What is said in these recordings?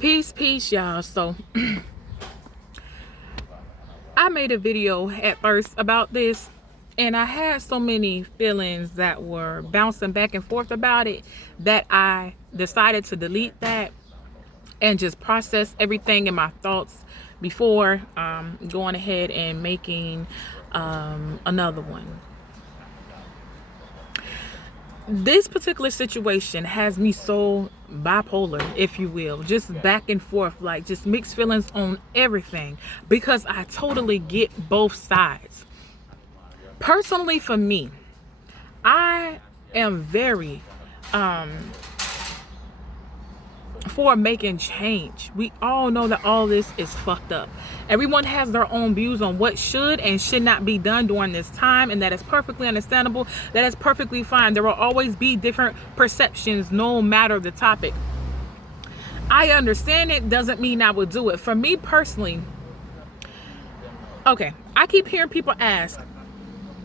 Peace, y'all. So I made a video at first about this, and I had so many feelings that were bouncing back and forth about it that I decided to delete that and just process everything in my thoughts before going ahead and making another one. This particular situation has me so bipolar, if you will, just back and forth, like just mixed feelings on everything, because I totally get both sides. Personally, for me, I am very for making change. We all know that all this is fucked up. Everyone has their own views on what should and should not be done during this time, and that is perfectly understandable. That is perfectly fine. There will always be different perceptions no matter the topic. I understand it, doesn't mean I would do it. For me personally, okay, I keep hearing people ask,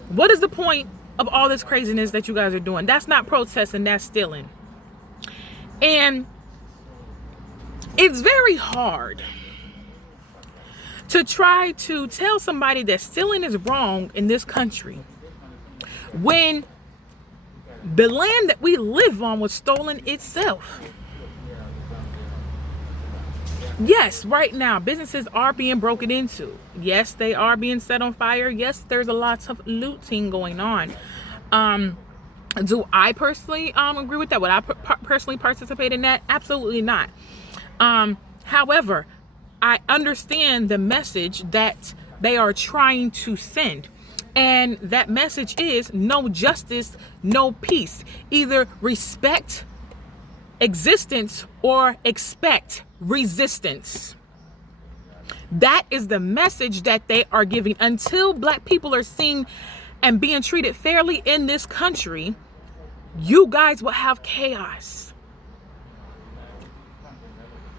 what is the point of all this craziness that you guys are doing? That's not protesting, that's stealing. And it's very hard to try to tell somebody that stealing is wrong in this country when the land that we live on was stolen itself. Yes, right now businesses are being broken into. Yes, they are being set on fire. Yes, there's a lot of looting going on. Do I personally agree with that? Would I personally participate in that? Absolutely not. However, I understand the message that they are trying to send. And that message is no justice, no peace. Either respect existence or expect resistance. That is the message that they are giving. Until Black people are seen and being treated fairly in this country, you guys will have chaos.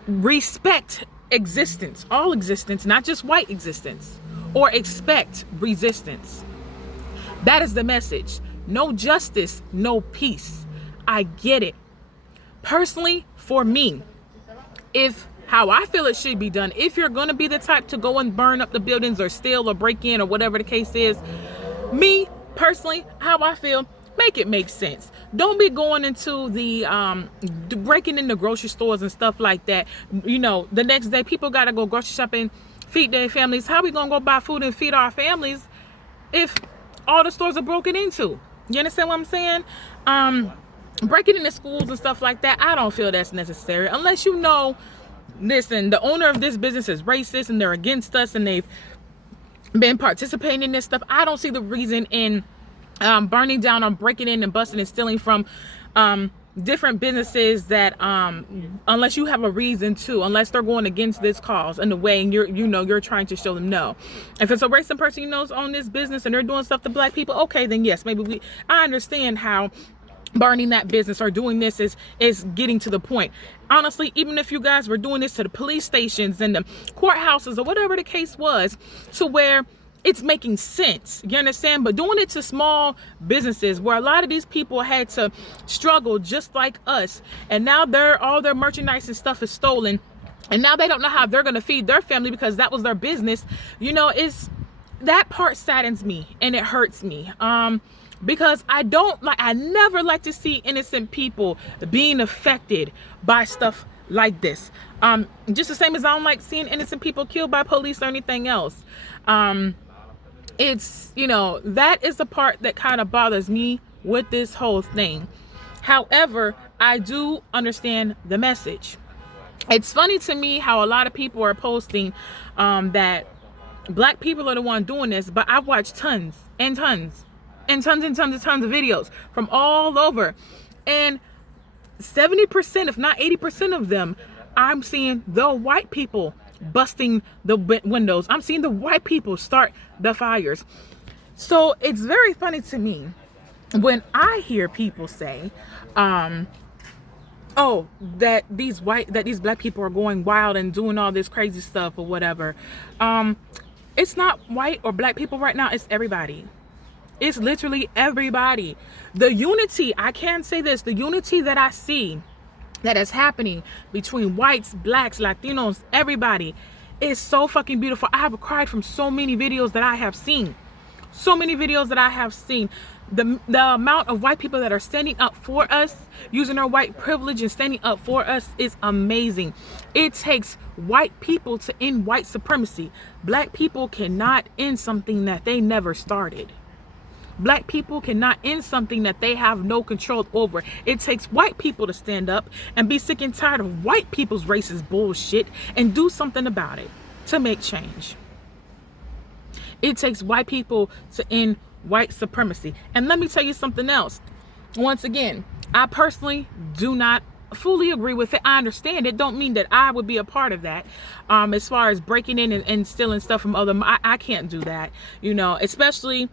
Respect existence, all existence, not just white existence, or expect resistance. That is the message. No justice, no peace. I get it. Personally, for me, if how I feel it should be done, if you're going to be the type to go and burn up the buildings or steal or break in or whatever the case is, me personally, how I feel, make it make sense. Don't be going into the breaking into grocery stores and stuff like that. You know, the next day people got to go grocery shopping, feed their families. How we going to go buy food and feed our families if all the stores are broken into? You understand what I'm saying? Breaking into schools and stuff like that, I don't feel that's necessary. Unless you know, listen, the owner of this business is racist and they're against us and they've been participating in this stuff. I don't see the reason in burning down or breaking in and busting and stealing from different businesses that unless you have a reason to, unless they're going against this cause in the way and you're trying to show them no. If it's a racist person you know's on this business and they're doing stuff to Black people, okay, then yes, maybe I understand how burning that business or doing this is getting to the point. Honestly, even if you guys were doing this to the police stations and the courthouses or whatever the case was, to where it's making sense, you understand? But doing it to small businesses where a lot of these people had to struggle just like us, and now all their merchandise and stuff is stolen, and now they don't know how they're going to feed their family because that was their business. That part saddens me and it hurts me. Because I never like to see innocent people being affected by stuff like this. Just the same as I don't like seeing innocent people killed by police or anything else. It's, that is the part that kind of bothers me with this whole thing. However, I do understand the message. It's funny to me how a lot of people are posting that Black people are the one doing this, but I've watched tons and tons of videos from all over, and 70%, if not 80% of them, I'm seeing the white people busting the windows. I'm seeing the white people start the fires. So it's very funny to me when I hear people say that these Black people are going wild and doing all this crazy stuff or whatever. It's not white or Black people right now, it's everybody. It's literally everybody. The unity, I can say this, the unity that I see that is happening between whites, blacks, Latinos, everybody is so fucking beautiful. I have cried from so many videos that I have seen. So many videos that I have seen. The amount of white people that are standing up for us, using their white privilege and standing up for us is amazing. It takes white people to end white supremacy. Black people cannot end something that they never started. Black people cannot end something that they have no control over. It takes white people to stand up and be sick and tired of white people's racist bullshit and do something about it to make change. It takes white people to end white supremacy. And let me tell you something else. Once again, I personally do not fully agree with it. I understand it. Don't mean that I would be a part of that. As far as breaking in and stealing stuff from other, I can't do that. You know, especially,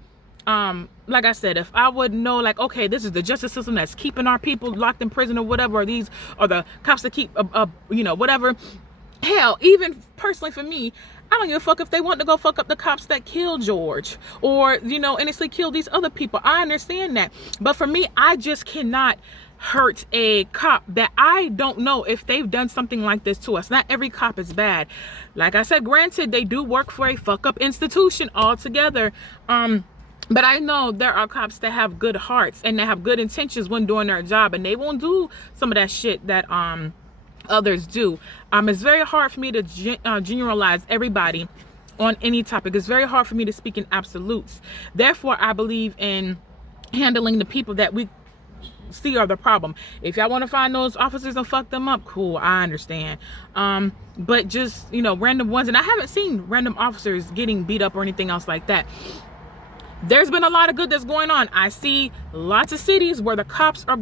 like I said, if I would know, like, okay, this is the justice system that's keeping our people locked in prison or whatever, or these are the cops that keep, you know, whatever. Hell, even personally for me, I don't give a fuck if they want to go fuck up the cops that killed George or, you know, innocently kill these other people. I understand that. But for me, I just cannot hurt a cop that I don't know if they've done something like this to us. Not every cop is bad. Like I said, granted, they do work for a fuck up institution altogether. But I know there are cops that have good hearts and that have good intentions when doing their job, and they won't do some of that shit that others do. It's very hard for me to generalize everybody on any topic. It's very hard for me to speak in absolutes. Therefore, I believe in handling the people that we see are the problem. If y'all want to find those officers and fuck them up, cool, I understand. But just, you know, random ones, and I haven't seen random officers getting beat up or anything else like that. There's been a lot of good that's going on. I see lots of cities where the cops are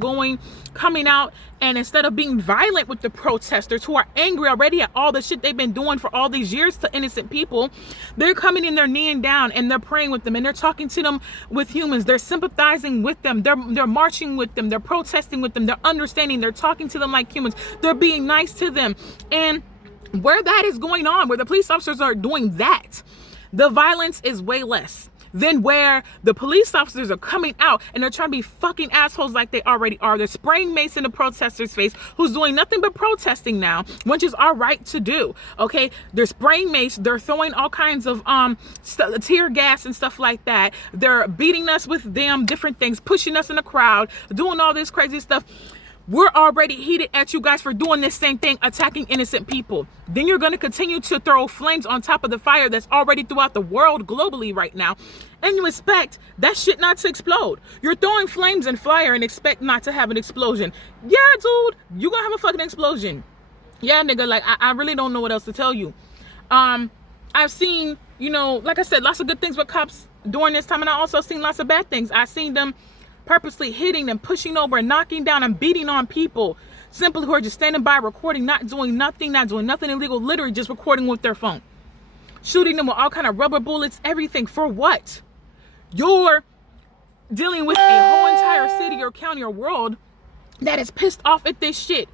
coming out, and instead of being violent with the protesters who are angry already at all the shit they've been doing for all these years to innocent people, they're coming in, they're kneeling down, and they're praying with them, and they're talking to them with humans. They're sympathizing with them. They're marching with them. They're protesting with them. They're understanding. They're talking to them like humans. They're being nice to them. And where that is going on, where the police officers are doing that, the violence is way less than where the police officers are coming out and they're trying to be fucking assholes like they already are. They're spraying mace in the protester's face who's doing nothing but protesting now, which is our right to do. Okay, they're spraying mace, they're throwing all kinds of tear gas and stuff like that. They're beating us with them different things, pushing us in the crowd, doing all this crazy stuff. We're already heated at you guys for doing this same thing, attacking innocent people. Then you're going to continue to throw flames on top of the fire that's already throughout the world globally right now. And you expect that shit not to explode. You're throwing flames and fire and expect not to have an explosion. Yeah, dude, you're going to have a fucking explosion. Yeah, nigga, like, I really don't know what else to tell you. I've seen, you know, like I said, lots of good things with cops during this time. And I also seen lots of bad things. I've seen them purposely hitting and pushing over and knocking down and beating on people simply who are just standing by recording, not doing nothing illegal, literally just recording with their phone, shooting them with all kind of rubber bullets, everything. For what? You're dealing with a whole entire city or county or world that is pissed off at this shit.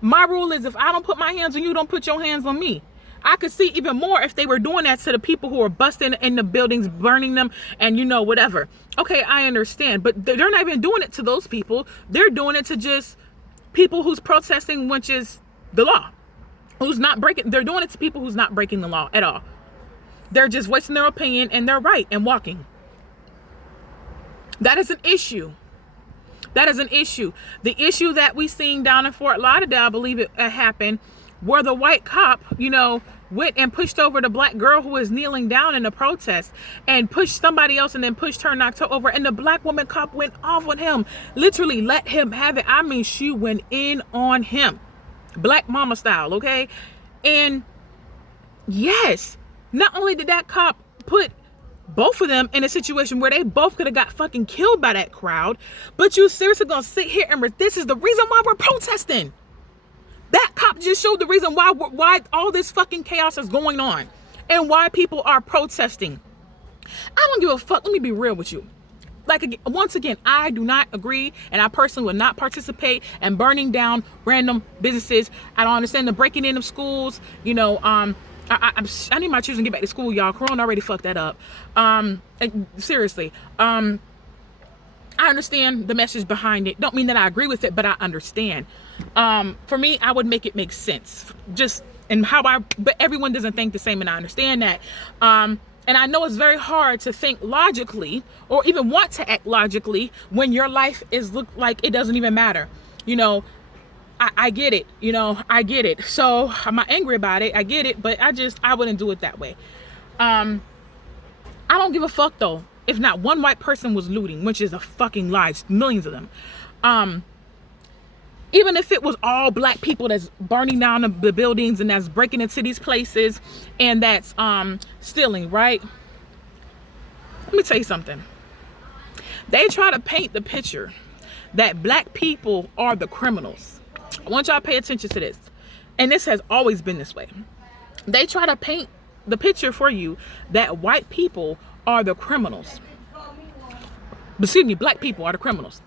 My rule is, if I don't put my hands on you, don't put your hands on me. I could see even more if they were doing that to the people who are busting in the buildings, burning them, and, you know, whatever. Okay, I understand. But they're not even doing it to those people. They're doing it to just people who's protesting, which is the law. Who's not breaking. They're doing it to people who's not breaking the law at all. They're just voicing their opinion and they're right and walking. That is an issue. That is an issue. The issue that we seen down in Fort Lauderdale, I believe it happened, where the white cop, you know, went and pushed over the black girl who was kneeling down in the protest and pushed somebody else and then pushed her, knocked her over, and the black woman cop went off on him, literally let him have it. I mean, she went in on him, black mama style. Okay. And yes, not only did that cop put both of them in a situation where they both could have got fucking killed by that crowd, but you seriously gonna sit here and this is the reason why we're protesting? That cop just showed the reason why all this fucking chaos is going on and why people are protesting. I don't give a fuck. Let me be real with you. Like, once again, I do not agree, and I personally would not participate in burning down random businesses. I don't understand the breaking in of schools. You know, I need my children to get back to school, y'all. Corona already fucked that up. Seriously. I understand the message behind it. Don't mean that I agree with it, but I understand. For me, I would make it make sense. Just and but everyone doesn't think the same, and I understand that. And I know it's very hard to think logically or even want to act logically when your life is look like it doesn't even matter. I get it. I get it. So I'm not angry about it. I get it, but I wouldn't do it that way. I don't give a fuck though. If not one white person was looting, which is a fucking lie, it's millions of them. Even if it was all black people that's burning down the buildings and that's breaking into these places and that's stealing, right? Let me tell you something. They try to paint the picture that black people are the criminals. I want y'all to pay attention to this. And this has always been this way. They try to paint the picture for you that white people are the criminals. Excuse me, black people are the criminals.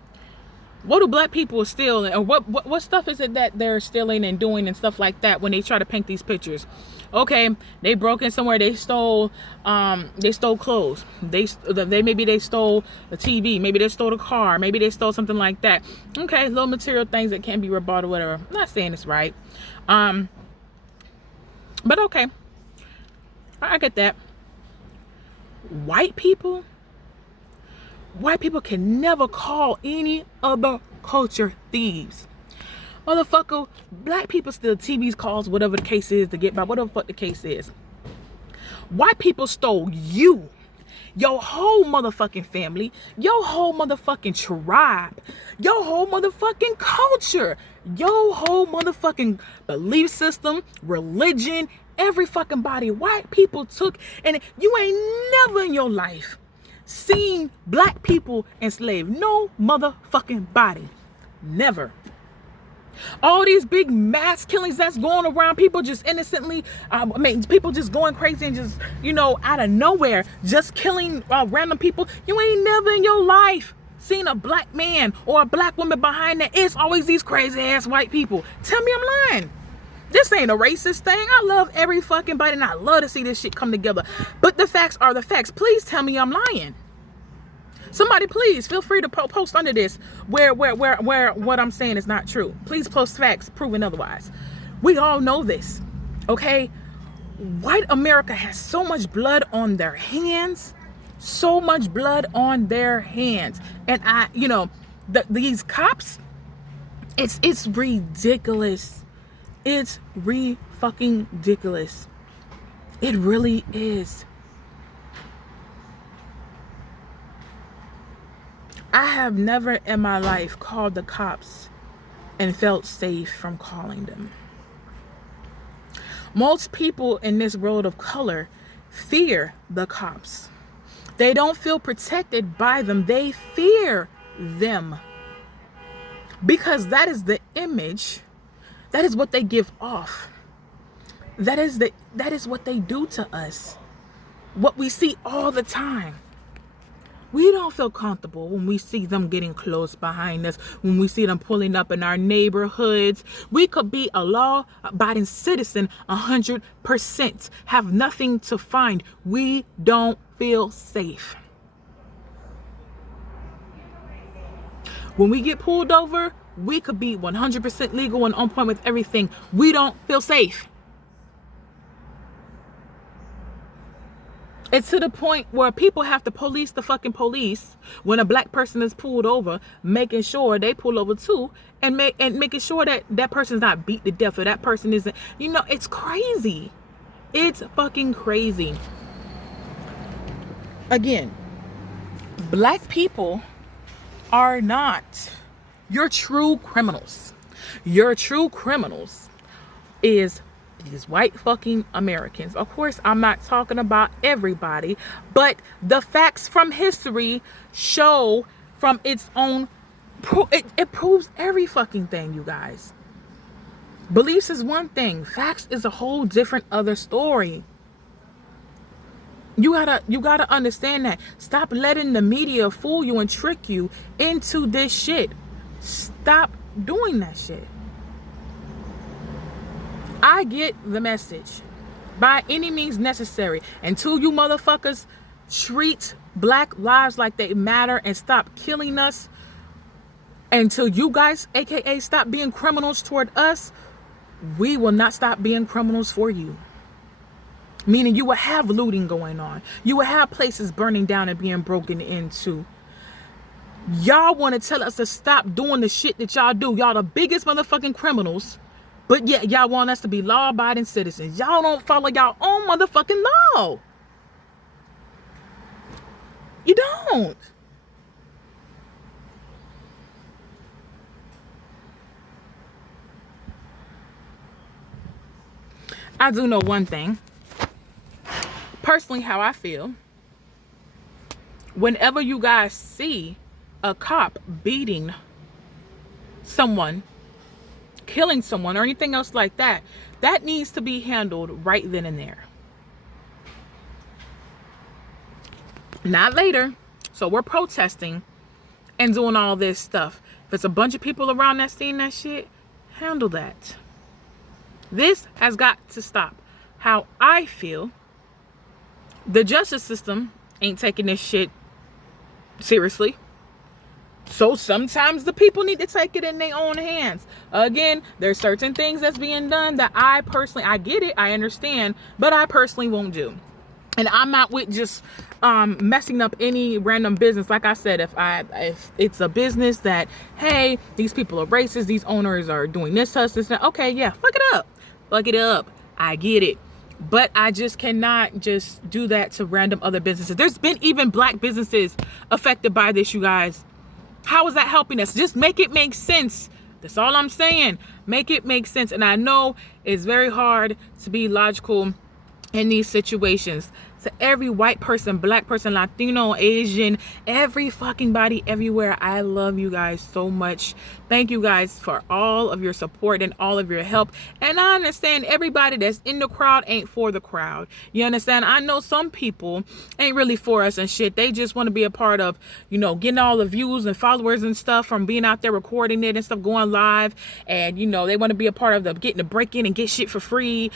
What do black people steal, or what stuff is it that they're stealing and doing and stuff like that when they try to paint these pictures? Okay, they broke in somewhere, they stole clothes, maybe they stole a TV, maybe they stole a car, maybe they stole something like that. Okay, little material things that can't be rebought or whatever. I'm not saying it's right, but okay, I get that. White people can never call any other culture thieves. Motherfucker, black people steal TVs, calls, whatever the case is, to get by, whatever the fuck the case is. White people stole you, your whole motherfucking family, your whole motherfucking tribe, your whole motherfucking culture, your whole motherfucking belief system, religion, every fucking body. White people took, and you ain't never in your life seen black people enslaved. No motherfucking body. Never. All these big mass killings that's going around, people just innocently, people just going crazy and just, out of nowhere, just killing random people. You ain't never in your life seen a black man or a black woman behind that. It's always these crazy ass white people. Tell me I'm lying. This ain't a racist thing. I love every fucking body and I love to see this shit come together. But the facts are the facts. Please tell me I'm lying. Somebody please feel free to post under this where what I'm saying is not true. Please post facts proving otherwise. We all know this, okay? White America has so much blood on their hands, so much blood on their hands. And these cops, it's ridiculous. It's fucking ridiculous. It really is. I have never in my life called the cops and felt safe from calling them. Most people in this world of color fear the cops. They don't feel protected by them. They fear them. Because that is the image. That is what they give off. That is what they do to us. What we see all the time. We don't feel comfortable when we see them getting close behind us, when we see them pulling up in our neighborhoods. We could be a law-abiding citizen 100%, have nothing to find. We don't feel safe. When we get pulled over, we could be 100% legal and on point with everything. We don't feel safe. It's to the point where people have to police the fucking police when a black person is pulled over, making sure they pull over too, and making sure that that person's not beat to death or that person isn't. It's crazy. It's fucking crazy. Again, black people are not your true criminals. Your true criminals is these white fucking Americans. Of course, I'm not talking about everybody, but the facts from history show from its own, it proves every fucking thing, you guys. Beliefs is one thing. Facts is a whole different other story. You gotta understand that. Stop letting the media fool you and trick you into this shit. Stop doing that shit. I get the message by any means necessary. And to you motherfuckers treat Black lives like they matter and stop killing us until you guys, aka, stop being criminals toward us, we will not stop being criminals for you. Meaning you will have looting going on. You will have places burning down and being broken into. Y'all want to tell us to stop doing the shit that y'all do. Y'all the biggest motherfucking criminals. But yet y'all want us to be law-abiding citizens. Y'all don't follow y'all own motherfucking law. You don't. I do know one thing. Personally, how I feel. Whenever you guys see a cop beating someone, killing someone, or anything else like that, that needs to be handled right then and there. Not later. So we're protesting and doing all this stuff. If it's a bunch of people around that seeing that shit, handle that. This has got to stop. How I feel, the justice system ain't taking this shit seriously. So sometimes the people need to take it in their own hands. Again, there's certain things that's being done that I get it, I understand, but I personally won't do. And I'm not with just messing up any random business. Like I said, if it's a business that, hey, these people are racist, these owners are doing this, this, okay, yeah, fuck it up. Fuck it up. I get it. But I just cannot just do that to random other businesses. There's been even Black businesses affected by this, you guys. How is that helping us? Just make it make sense. That's all I'm saying. Make it make sense. And I know it's very hard to be logical in these situations. To every white person, Black person, Latino, Asian, every fucking body everywhere, I love you guys so much. Thank you guys for all of your support and all of your help. And I understand everybody that's in the crowd ain't for the crowd. You understand? I know some people ain't really for us and shit. They just want to be a part of, getting all the views and followers and stuff from being out there recording it and stuff, going live. And, they want to be a part of getting to break in and get shit for free,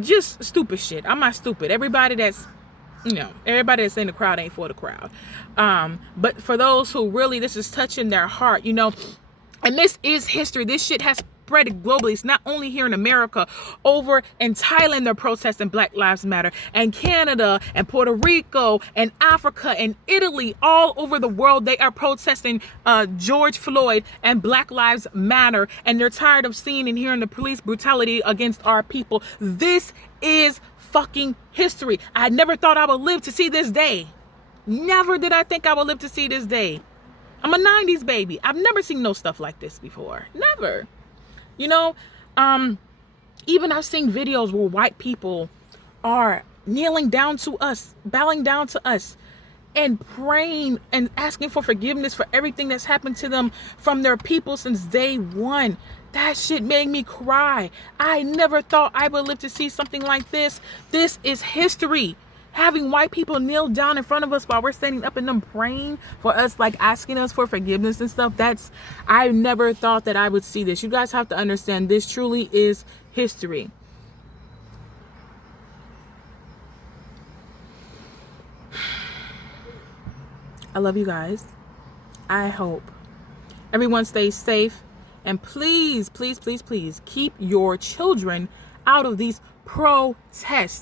just stupid shit. I'm not stupid. Everybody that's in the crowd ain't for the crowd. But for those who really, this is touching their heart, and this is history. This shit has spread globally. It's not only here in America. Over in Thailand, they're protesting Black Lives Matter, and Canada and Puerto Rico and Africa and Italy, all over the world, they are protesting George Floyd and Black Lives Matter, and they're tired of seeing and hearing the police brutality against our people. This is fucking history. I never thought I would live to see this day. Never did I think I would live to see this day. I'm a 90s baby. I've never seen no stuff like this before. Never. Even I've seen videos where white people are kneeling down to us, bowing down to us, and praying and asking for forgiveness for everything that's happened to them from their people since day one. That shit made me cry. I never thought I would live to see something like this. This is history. Having white people kneel down in front of us while we're standing up and them praying for us, like asking us for forgiveness and stuff. I never thought that I would see this. You guys have to understand, this truly is history. I love you guys. I hope everyone stays safe. And please, please, please, please keep your children out of these protests.